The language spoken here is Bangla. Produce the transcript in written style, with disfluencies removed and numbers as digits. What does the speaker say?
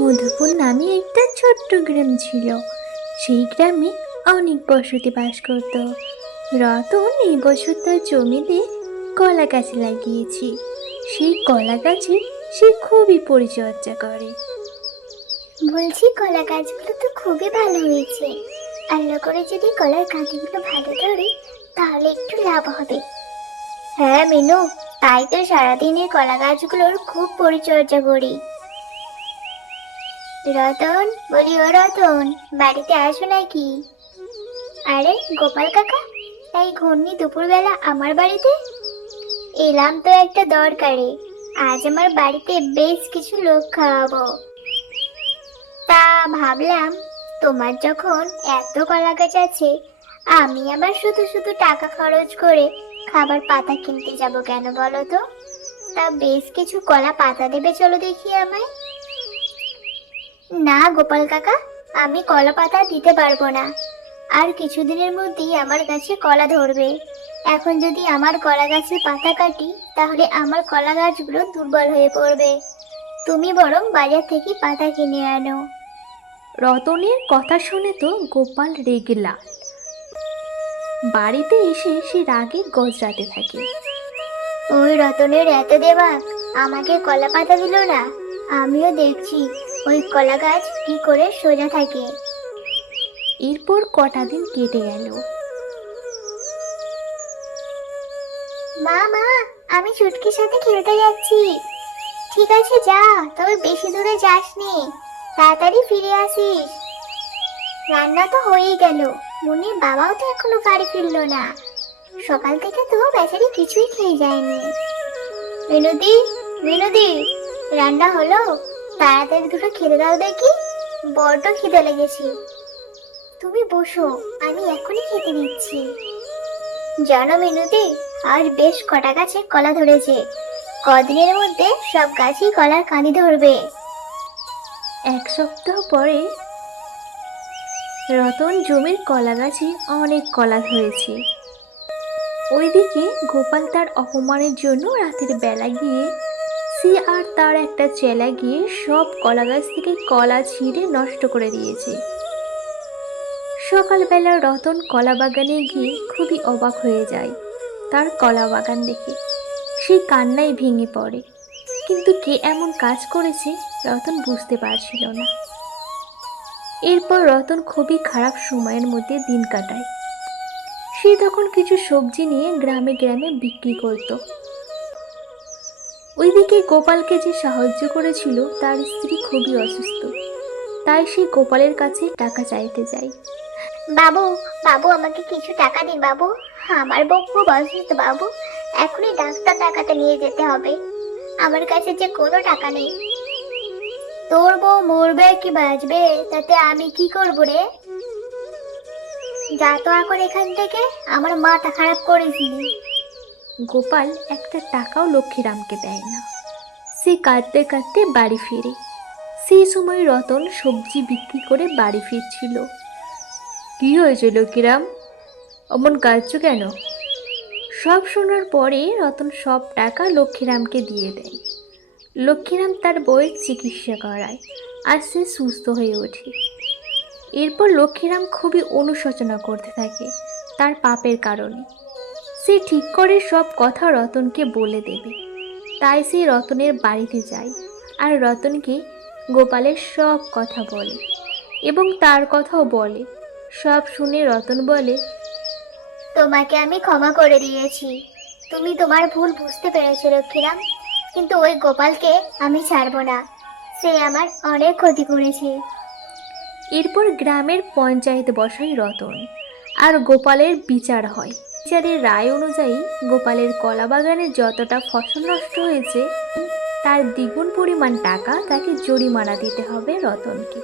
মধুপুর নামে একটা ছোট্ট গ্রাম ছিল। সেই গ্রামে অনেক বসতি বাস করত। রতন এই বছর তার জমিতে কলা গাছ লাগিয়েছে। সেই কলা গাছে সে খুবই পরিচর্যা করে। বলছি কলা গাছগুলো তো খুবই ভালো হয়েছে। আল্লাহ করে যদি কলার কাঁদিগুলো ভালো ধরে তাহলে একটু লাভ হবে। হ্যাঁ মিনু, তাই তো সারাদিনে কলা গাছগুলোর খুব পরিচর্যা করি। রতন, বলি ও রতন, বাড়িতে আসো নাকি? আরে গোপাল কাকা, এই ঘূর্ণি দুপুরবেলা আমার বাড়িতে? এলাম তো একটা দরকারে। আজ আমার বাড়িতে বেশ কিছু লোক খাওয়াবো। তা ভাবলাম, তোমার যখন এত কলা গাছ আছে, আমি আবার শুধু শুধু টাকা খরচ করে খাবার পাতা কিনতে যাব কেন বলো তো? তা বেশ কিছু কলা পাতা দেবে, চলো দেখি আমায়। না গোপাল কাকা, আমি কলা পাতা দিতে পারবো না। আর কিছুদিনের মধ্যেই আমার গাছে কলা ধরবে। এখন যদি আমার কলা গাছে পাতা কাটি তাহলে আমার কলা গাছগুলো দুর্বল হয়ে পড়বে। তুমি বরং বাজার থেকে পাতা কিনে আনো। রতনের কথা শুনে তো গোপাল রেগে লাল। বাড়িতে এসে সে রাগে গজরাতে থাকে। ওই রতনের এত দেবাক আমাকে কলা পাতা দিল না। আমিও দেখছি ওই কলা গাছ কি করে সোজা থাকে। এরপর কটা দিন কেটে গেল। মা মা, আমি চুটকির সাথে খেলতে যাচ্ছি। ঠিক আছে যা, তবে বেশি দূরে যাসনি, তাড়াতাড়ি ফিরে আসিস। রান্না তো হয়েই গেল, মুনির বাবাও তো এখনো বাড়ি ফিরলো না। সকাল থেকে তো বেচারি কিছুই খেয়ে যায়নি। মিনতি, মিনতি, রান্না হলো? তাড়াতাড়ি দুটো খেতে দাও দেখি, বড্ড খিদে লেগেছে। তুমি বসো, আমি এখনই খেতে দিচ্ছি। জানো মিনতি, আজ বেশ কটা গাছে কলা ধরেছে। কদিনের মধ্যে সব গাছই কলার কাঁদি ধরবে। এক সপ্তাহ পরে রতন জমির কলা গাছে অনেক কলা ধরেছে। ওইদিকে গোপাল তার অপমানের জন্য রাতের বেলা গিয়ে সে আর তার একটা চেলা গিয়ে সব কলা গাছ থেকে কলা ছিঁড়ে নষ্ট করে দিয়েছে। সকালবেলা রতন কলা বাগানে গিয়ে খুবই অবাক হয়ে যায় তার কলা বাগান দেখে। সে কান্নায় ভেঙে পড়ে, কিন্তু কে এমন কাজ করেছে রতন বুঝতে পারছিল না। এরপর রতন খুবই খারাপ সময়ের মধ্যে দিন কাটায়। সে তখন কিছু সবজি নিয়ে গ্রামে গ্রামে বিক্রি করত। ওইদিকে গোপালকে যে সাহায্য করেছিল তার স্ত্রী খুবই অসুস্থ, তাই সে গোপালের কাছে টাকা চাইতে যায়। বাবু, বাবু আমাকে কিছু টাকা দিন বাবু। আমার বউ খুব অসুস্থ বাবু, এখনই ডাক্তার দেখাতে নিয়ে যেতে হবে। আমার কাছে যে কোনো টাকা নেই। তোর বউ মরবে কি বাঁচবে তাতে আমি কি করবো রে? যা তো এখন এখান থেকে, আমার মাথা খারাপ করেছিলি। গোপাল একটা টাকাও লক্ষ্মীরামকে দেয় না। সে কাঁদতে কাঁদতে বাড়ি ফিরে। সেই সময় রতন সবজি বিক্রি করে বাড়ি ফিরছিল। কি হয়েছে লক্ষ্মীরাম, অমন কাঁদছো কেন? সব শোনার পরে রতন সব টাকা লক্ষ্মীরামকে দিয়ে দেয়। লক্ষ্মীরাম তার বউয়ের চিকিৎসা করায় আর সে সুস্থ হয়ে ওঠে। এরপর লক্ষ্মীরাম খুবই অনুশোচনা করতে থাকে তার পাপের কারণে। সে ঠিক করে সব কথা রতনকে বলে দেবে। তাই সে রতনের বাড়িতে যায় আর রতনকে গোপালের সব কথা বলে এবং তার কথাও বলে। সব শুনে রতন বলে, তোমাকে আমি ক্ষমা করে দিয়েছি। তুমি তোমার ভুল বুঝতে পেরেছো লক্ষ্মীরাম, কিন্তু ওই গোপালকে আমি ছাড়বো না। সে আমার অনেক ক্ষতি করেছে। এরপর গ্রামের পঞ্চায়েতে বসায় রতন আর গোপালের বিচার হয়। বিচারের রায় অনুযায়ী গোপালের কলা বাগানে যতটা ফসল নষ্ট হয়েছে তার দ্বিগুণ পরিমাণ টাকা তাকে জরিমানা দিতে হবে রতনকে।